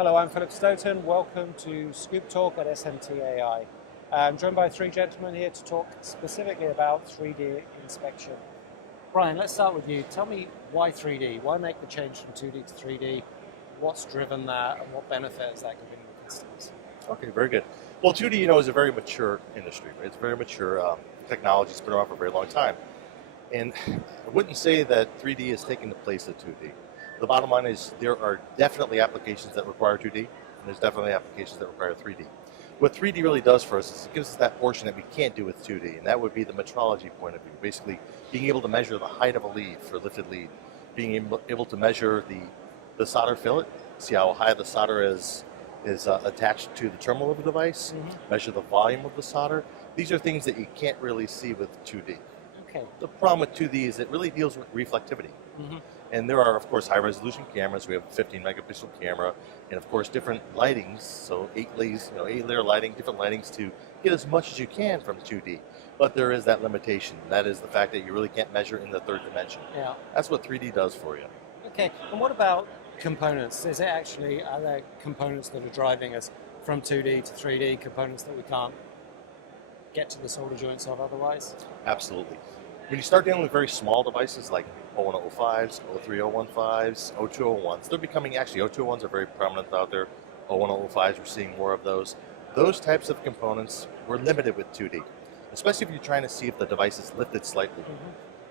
Hello, I'm Philip Stoten. Welcome to ScoopTalk at SMTAi. I'm joined by three gentlemen here to talk specifically about 3D inspection. Brian, let's start with you. Tell me why 3D? Why make the change from 2D to 3D? What's driven that and what benefit is that giving the customers? Okay, very good. Well, 2D, is a very mature industry. Right? It's very mature technology. It's been around for a very long time. And I wouldn't say that 3D is taking the place of 2D. The bottom line is there are definitely applications that require 2D, and there's definitely applications that require 3D. What 3D really does for us is it gives us that portion that we can't do with 2D, and that would be the metrology point of view. Basically, being able to measure the height of a lead for lifted lead, being able to measure the solder fillet, see how high the solder is attached to the terminal of the device, measure the volume of the solder. These are things that you can't really see with 2D. Okay. The problem with 2D is it really deals with reflectivity. And there are, of course, high-resolution cameras. We have a 15-megapixel camera, and of course, different lightings. So eight-layer lighting, different lightings to get as much as you can from 2D. But there is that limitation. That is the fact that you really can't measure in the third dimension. Yeah. That's what 3D does for you. Okay. And what about components? Are there components that are driving us from 2D to 3D? Components that we can't get to the solder joints of otherwise? Absolutely. When you start dealing with very small devices like 01005s, 03015s, 0201s, they're becoming, actually 0201s are very prominent out there. 01005s, we're seeing more of those. Those types of components we're limited with 2D, especially if you're trying to see if the device is lifted slightly.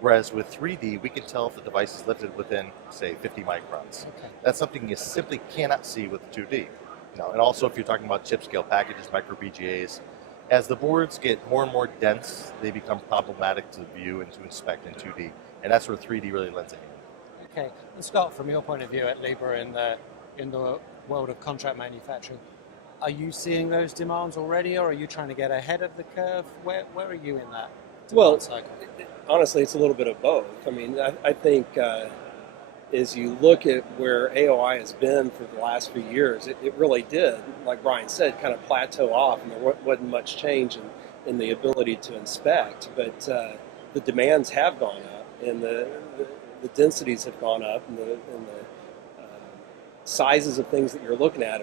Whereas with 3D, we can tell if the device is lifted within, say, 50 microns. Okay. That's something you simply cannot see with 2D. And also if you're talking about chip scale packages, micro BGAs, as the boards get more and more dense, they become problematic to view and to inspect in 2D, and that's where 3D really lends a hand. Okay, and Scott, from your point of view at Libra in the world of contract manufacturing, are you seeing those demands already, or are you trying to get ahead of the curve? Where are you in that demand cycle? Honestly, it's a little bit of both. I mean, I think as you look at where AOI has been for the last few years, it really did, like Brian said, kind of plateau off, and there wasn't much change in the ability to inspect. But the demands have gone up, and the densities have gone up, and the sizes of things that you're looking at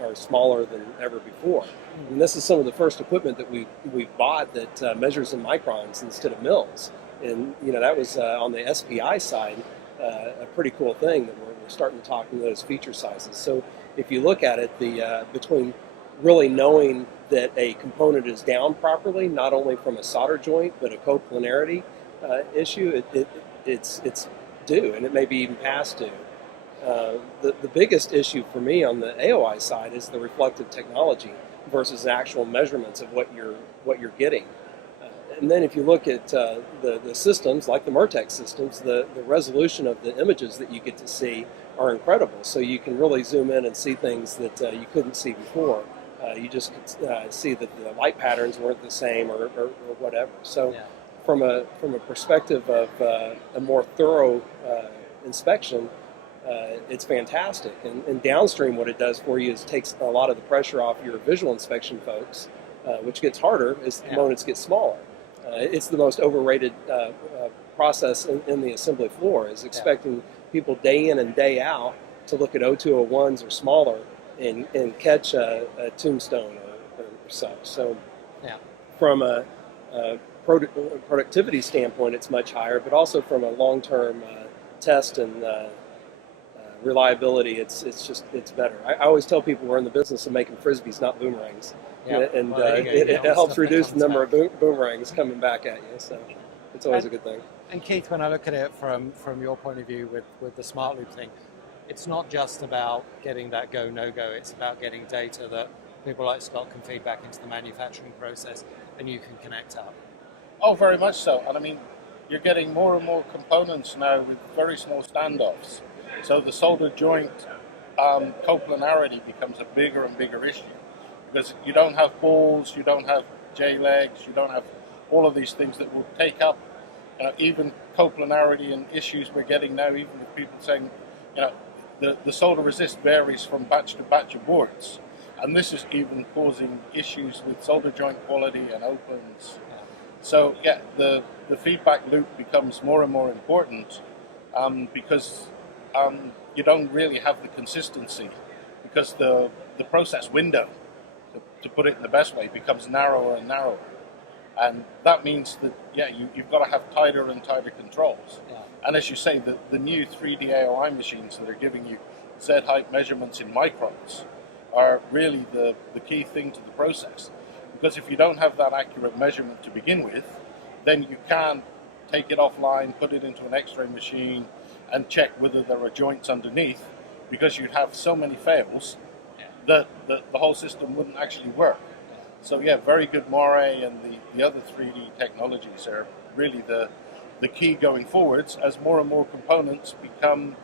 are smaller than ever before. And this is some of the first equipment that we've bought that measures in microns instead of mils. And that was on the SPI side. A pretty cool thing that we're starting to talk in those feature sizes. So if you look at it, between really knowing that a component is down properly, not only from a solder joint but a coplanarity issue, it's due, and it may be even past due. The biggest issue for me on the AOI side is the reflective technology versus actual measurements of what you're getting. And then if you look at the systems, like the Miretc systems, the resolution of the images that you get to see are incredible. So you can really zoom in and see things that you couldn't see before. You just could see that the light patterns weren't the same or whatever. So from a perspective of a more thorough inspection, it's fantastic. And downstream, what it does for you is takes a lot of the pressure off your visual inspection folks, which gets harder as the components get smaller. It's the most overrated process in the assembly floor, is expecting people day in and day out to look at 0201s or smaller and catch a tombstone or such. So from a productivity standpoint, it's much higher, but also from a long-term test and reliability, it's better. I always tell people we're in the business of making frisbees, not boomerangs. And it helps reduce the number of boomerangs coming back at you, so it's always a good thing. And Keith, when I look at it from your point of view with the SmartLoop thing, it's not just about getting that go, no-go, it's about getting data that people like Scott can feed back into the manufacturing process and you can connect up. Oh, very much so. And I mean, you're getting more and more components now with very small standoffs. So the solder joint coplanarity becomes a bigger and bigger issue. Because you don't have balls, you don't have J-legs, you don't have all of these things that will take up even coplanarity and issues we're getting now, even with people saying, the solder resist varies from batch to batch of boards. And this is even causing issues with solder joint quality and opens. So the feedback loop becomes more and more important because you don't really have the consistency. because the process window, to put it in the best way, becomes narrower and narrower. And that means that, you've got to have tighter and tighter controls. Yeah. And as you say, the new 3D AOI machines that are giving you Z height measurements in microns are really the key thing to the process. Because if you don't have that accurate measurement to begin with, then you can't take it offline, put it into an X-ray machine, and check whether there are joints underneath, because you'd have so many fails that the whole system wouldn't actually work. So very good moire, and the other 3D technologies are really the key going forwards as more and more components become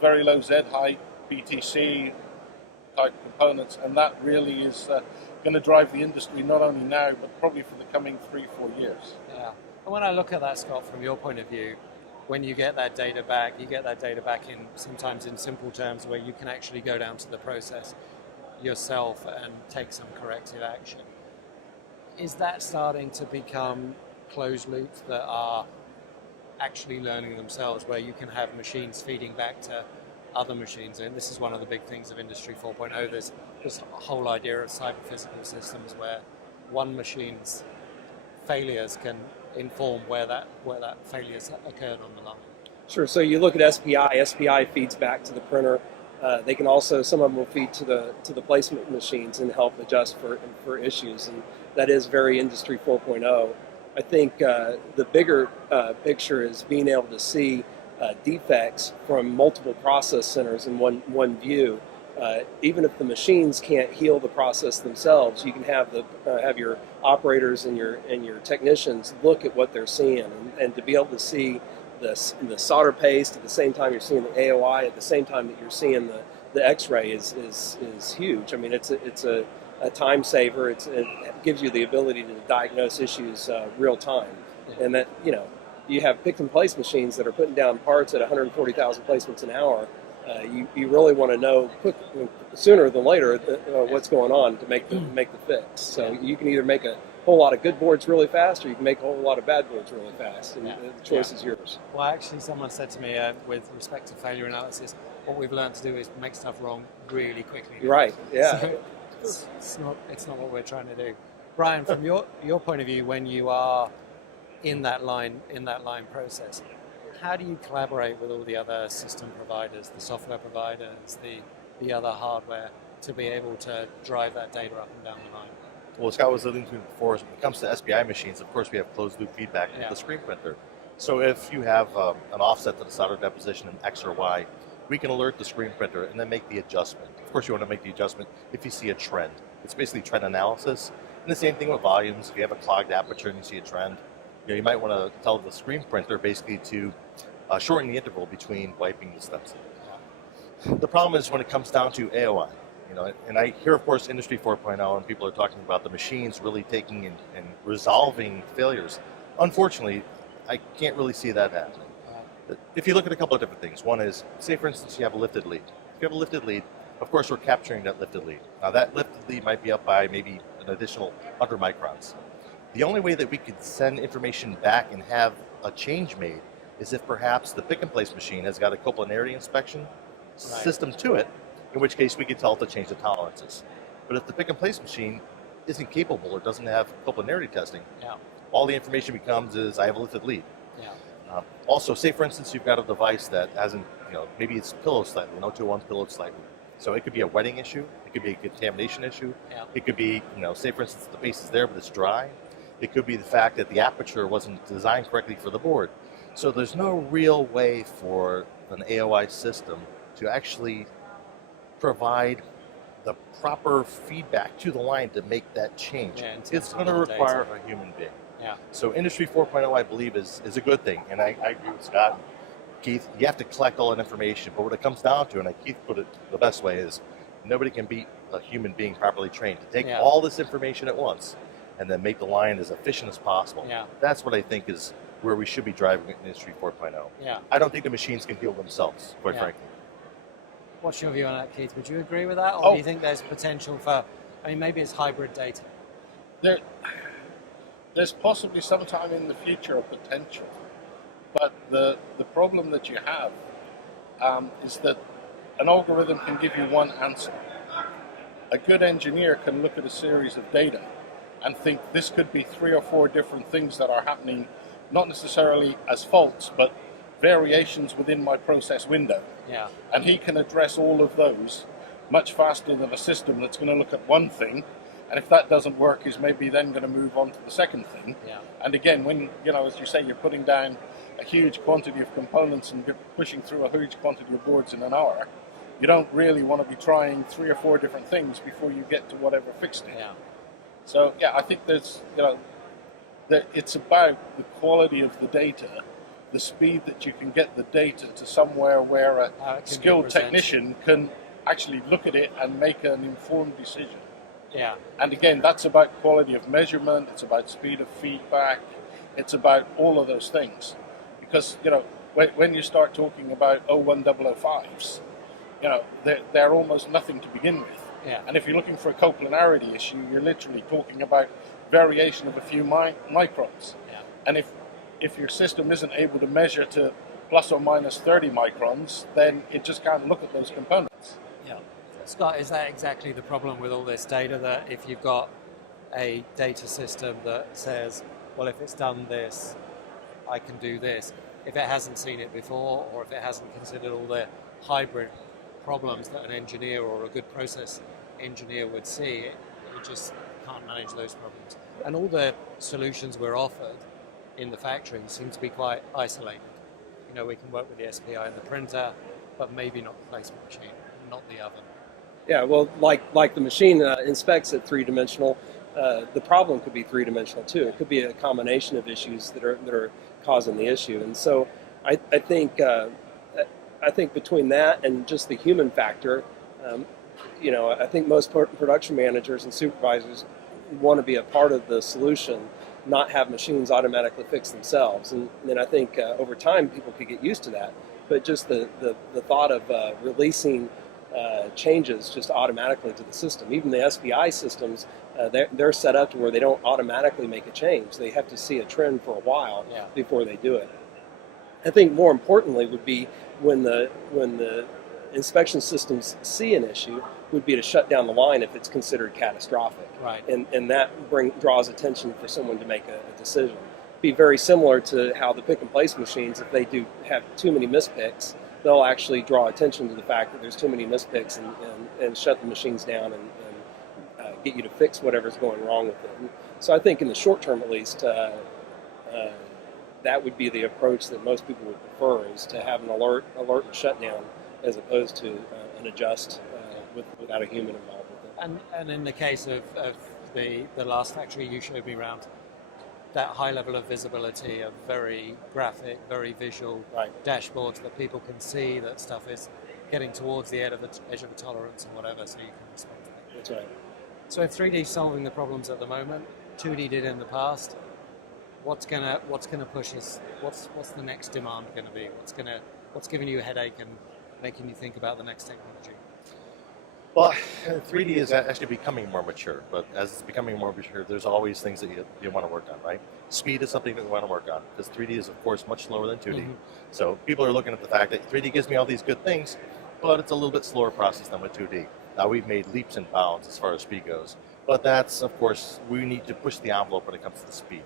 very low Z height, BTC type components, and that really is going to drive the industry not only now but probably for the coming 3-4 years. Yeah. And when I look at that, Scott, from your point of view, when you get that data back, in sometimes in simple terms where you can actually go down to the process yourself and take some corrective action. Is that starting to become closed loops that are actually learning themselves, where you can have machines feeding back to other machines? And this is one of the big things of Industry 4.0. There's this whole idea of cyber-physical systems where one machine's failures can inform where that failure's occurred on the line. Sure. So you look at SPI. SPI feeds back to the printer. They can also, some of them will feed to the placement machines and help adjust for issues, and that is very Industry 4.0. I think the bigger picture is being able to see defects from multiple process centers in one view. Even if the machines can't heal the process themselves, you can have your operators and your technicians look at what they're seeing, and to be able to see the solder paste at the same time you're seeing the AOI, at the same time that you're seeing the X-ray is huge. I mean, it's a time saver. It gives you the ability to diagnose issues real time, and that you have pick and place machines that are putting down parts at 140,000 placements an hour. You really want to know sooner than later what's going on to make the fix. So you can either make a whole lot of good boards really fast, or you can make a whole lot of bad boards really fast, and the choice is yours. Well, actually, someone said to me with respect to failure analysis, what we've learned to do is make stuff wrong really quickly. Right. Yeah. So it's not what we're trying to do. Brian, from your point of view, when you are in that line process, how do you collaborate with all the other system providers, the software providers, the other hardware, to be able to drive that data up and down the line? Well, Scott was alluding to before, when it comes to SPI machines, of course we have closed loop feedback with the screen printer. So if you have an offset to the solder deposition in X or Y, we can alert the screen printer and then make the adjustment. Of course you want to make the adjustment if you see a trend. It's basically trend analysis. And the same thing with volumes. If you have a clogged aperture and you see a trend, you might want to tell the screen printer basically to shorten the interval between wiping the stencil. The problem is when it comes down to AOI. And I hear, of course, Industry 4.0, and people are talking about the machines really taking and resolving failures. Unfortunately, I can't really see that happening. If you look at a couple of different things, one is, say for instance, you have a lifted lead. If you have a lifted lead, of course we're capturing that lifted lead. Now that lifted lead might be up by maybe an additional 100 microns. The only way that we could send information back and have a change made is if perhaps the pick and place machine has got a coplanarity inspection system to it, in which case we could tell it to change the tolerances. But if the pick and place machine isn't capable or doesn't have coplanarity testing, all the information becomes is I have a lifted lead. Also, say for instance you've got a device that hasn't, maybe it's pillowed slightly, 021 pillowed slightly. So it could be a wetting issue, it could be a contamination issue, it could be, say for instance the base is there but it's dry. It could be the fact that the aperture wasn't designed correctly for the board. So there's no real way for an AOI system to actually provide the proper feedback to the line to make that change. It's going to require a human being. So Industry 4.0, I believe, is a good thing. And I agree with Scott. Keith, you have to collect all that information. But what it comes down to, and Keith put it the best way, is nobody can beat a human being properly trained to take all this information at once and then make the line as efficient as possible. That's what I think is where we should be driving Industry 4.0. I don't think the machines can heal themselves, quite frankly. What's your view on that, Keith? Would you agree with that, or do you think there's potential for, maybe it's hybrid data? There's possibly sometime in the future a potential, but the problem that you have is that an algorithm can give you one answer. A good engineer can look at a series of data and think this could be 3 or 4 different things that are happening, not necessarily as faults, but variations within my process window. Yeah. And he can address all of those much faster than a system that's going to look at one thing, and if that doesn't work, is maybe then going to move on to the second thing. Yeah. And again, when, as you say, you're putting down a huge quantity of components and pushing through a huge quantity of boards in an hour, you don't really want to be trying 3 or 4 different things before you get to whatever fixed it. Yeah. So I think there's, that it's about the quality of the data, the speed that you can get the data to somewhere where a skilled technician can actually look at it and make an informed decision. Yeah. And again, that's about quality of measurement, it's about speed of feedback, it's about all of those things. Because, when you start talking about 01005s, they're almost nothing to begin with. Yeah. And if you're looking for a coplanarity issue, you're literally talking about variation of a few microns. Yeah. And if your system isn't able to measure to plus or minus 30 microns, then it just can't look at those components. Yeah. Scott, is that exactly the problem with all this data, that if you've got a data system that says, well, if it's done this, I can do this, if it hasn't seen it before, or if it hasn't considered all the hybrid problems that an engineer or a good process engineer would see, it just can't manage those problems. And all the solutions we're offered in the factory seem to be quite isolated. We can work with the SPI and the printer, but maybe not the placement machine, not the oven. Yeah, well, like the machine inspects at 3-dimensional, the problem could be 3-dimensional too. It could be a combination of issues that are causing the issue. And so I think between that and just the human factor, I think most production managers and supervisors want to be a part of the solution, not have machines automatically fix themselves. And I think over time people could get used to that. But just the thought of releasing changes just automatically to the system. Even the SPI systems, they're set up to where they don't automatically make a change. They have to see a trend for a while before they do it. I think more importantly would be when the inspection systems see an issue, would be to shut down the line if it's considered catastrophic. Right. And that draws attention for someone to make a decision. Be very similar to how the pick and place machines, if they do have too many mispicks, they'll actually draw attention to the fact that there's too many mispicks and shut the machines down and get you to fix whatever's going wrong with it. And so I think in the short term, at least, that would be the approach that most people would prefer, is to have an alert and shutdown as opposed to an adjust without a human involved with it. And in the case of the last factory you showed me around, that high level of visibility, of very graphic, very visual dashboards that people can see that stuff is getting towards the edge of the tolerance and whatever, so you can respond to it. That's right. So if 3D is solving the problems at the moment, 2D did in the past, what's gonna push us? What's the next demand going to be? What's giving you a headache and making you think about the next technology? Well, 3D is actually becoming more mature, but as it's becoming more mature, there's always things that you want to work on, right? Speed is something that we want to work on, because 3D is, of course, much slower than 2D. Mm-hmm. So people are looking at the fact that 3D gives me all these good things, but it's a little bit slower process than with 2D. Now, we've made leaps and bounds as far as speed goes, but that's, of course, we need to push the envelope when it comes to the speed.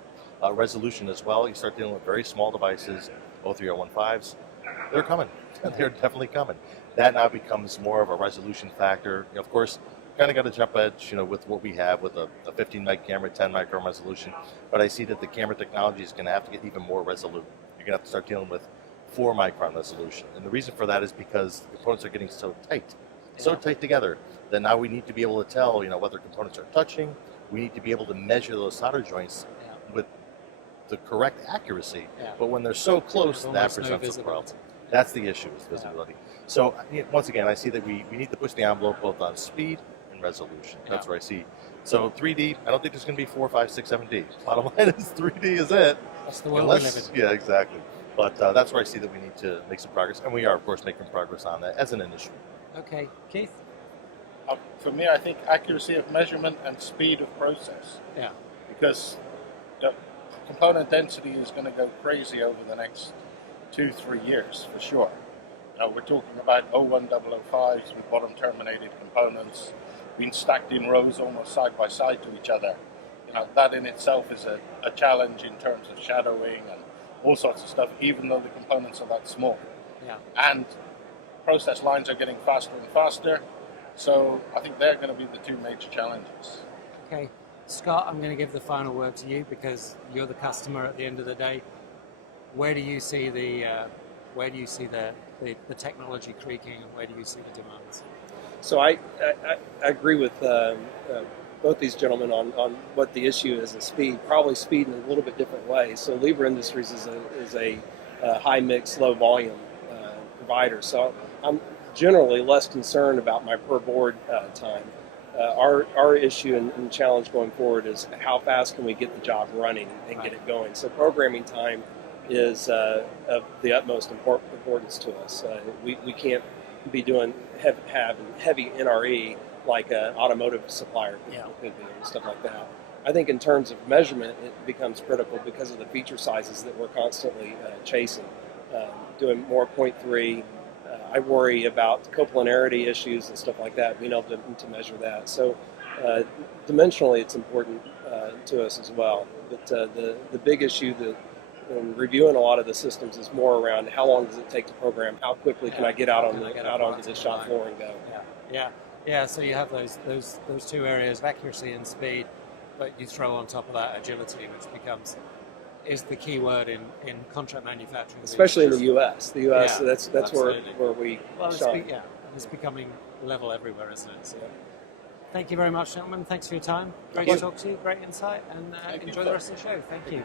Resolution as well, you start dealing with very small devices, 03015s, they're coming. They're definitely coming. That now becomes more of a resolution factor. Of course, kind of got a jump edge, with what we have with a 15 meg camera, 10 micron resolution. But I see that the camera technology is going to have to get even more resolute. You're going to have to start dealing with 4 micron resolution. And the reason for that is because the components are getting so tight together, that now we need to be able to tell, whether components are touching. We need to be able to measure those solder joints with the correct accuracy. But when they're so close, that presents a problem. That's the issue, is visibility. So once again, I see that we need to push the envelope both on speed and resolution. That's where I see. So 3D, I don't think there's going to be 4, 5, 6, 7D. Bottom line is 3D is it. That's the world we live in. Yeah, exactly. But that's where I see that we need to make some progress. And we are, of course, making progress on that as an industry. Okay. Keith? For me, I think accuracy of measurement and speed of process. Yeah. Because component density is going to go crazy over the next 2-3 years for sure. We're talking about 01005s with bottom terminated components being stacked in rows almost side by side to each other. That in itself is a challenge in terms of shadowing and all sorts of stuff, even though the components are that small. Yeah. And process lines are getting faster and faster, so I think they're going to be the two major challenges. Okay, Scott, I'm going to give the final word to you because you're the customer at the end of the day. Where do you see the technology creaking, and where do you see the demands? So I agree with both these gentlemen on what the issue is and speed. Probably speed in a little bit different way. So Libra Industries is a high mix, low volume provider. So I'm generally less concerned about my per board time. Our issue and challenge going forward is how fast can we get the job running and get it going. So programming time is of the utmost importance to us. We can't be doing heavy NRE like an automotive supplier could be and stuff like that. I think in terms of measurement, it becomes critical because of the feature sizes that we're constantly chasing. Doing more 0.3. I worry about coplanarity issues and stuff like that, being able to measure that. So dimensionally, it's important to us as well. But the big issue that in reviewing a lot of the systems is more around how long does it take to program, how quickly can I get out onto the shop floor and go. Yeah. So you have those two areas of accuracy and speed, but you throw on top of that agility, which is the key word in contract manufacturing, especially in the U.S. The U.S. Yeah, that's where we shine. It's becoming level everywhere, isn't it? So, thank you very much, gentlemen. Thanks for your time. Great Thank to talk to you. Great insight, and enjoy the rest of the show. Thank you.